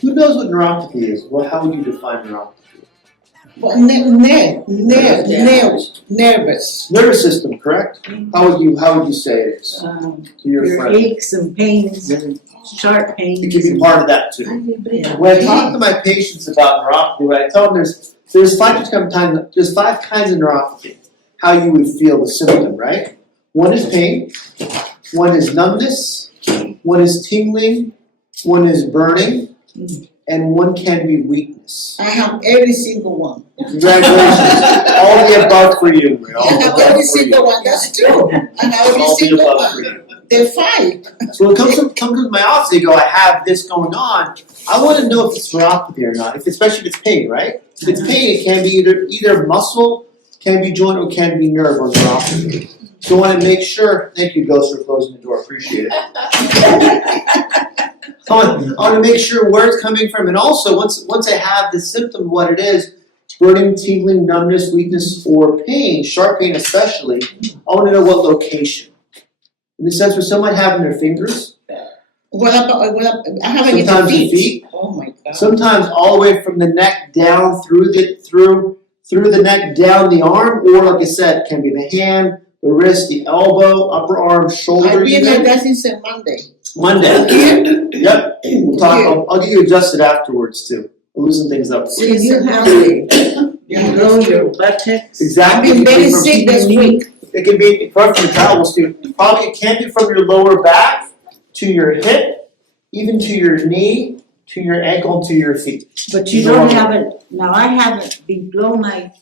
Who knows what neuropathy is? Well, how would you define neuropathy? Well, nervous. Nervous system, correct? How would you say it is to your friend? Aches and pains and sharp pains. It can be part of that too. Yeah. When I talk to my patients about neuropathy, when I tell them there's five kinds of neuropathy. How you would feel the symptom, right? One is pain, one is numbness, one is tingling, one is burning, and one can be weakness. I have every single one. Congratulations. All of the above for you. I have every single one. That's true. I have every All the single above for one. you. They're fine. So when it comes to my office, they go, I have this going on. I want to know if it's neuropathy or not, especially if it's pain, right? If it's pain, it can be either muscle, can be joint, or can be nerve or neuropathy. So I want to make sure, thank you, Ghost, for closing the door, appreciate it. I want to make sure where it's coming from, and also once I have the symptom of what it is, burning, tingling, numbness, weakness, or pain, sharp pain especially, I want to know what location. In the sense where someone having their fingers, What about I haven't even sometimes the feet, Oh my God. sometimes all the way from the neck down through the neck down the arm, or like I said, can be the hand, the wrist, the elbow, upper arm, shoulder. I've been even. like that since Monday. Monday. Yep. We'll talk. I'll get you adjusted afterwards too. We're losing things up. So you have to blow your buttocks. Exactly. I've been very sick this week. It can be from your pelvis too. Probably it can be from your lower back to your hip, even to your knee, to your ankle, to your feet. But you don't have it, now I haven't been blow my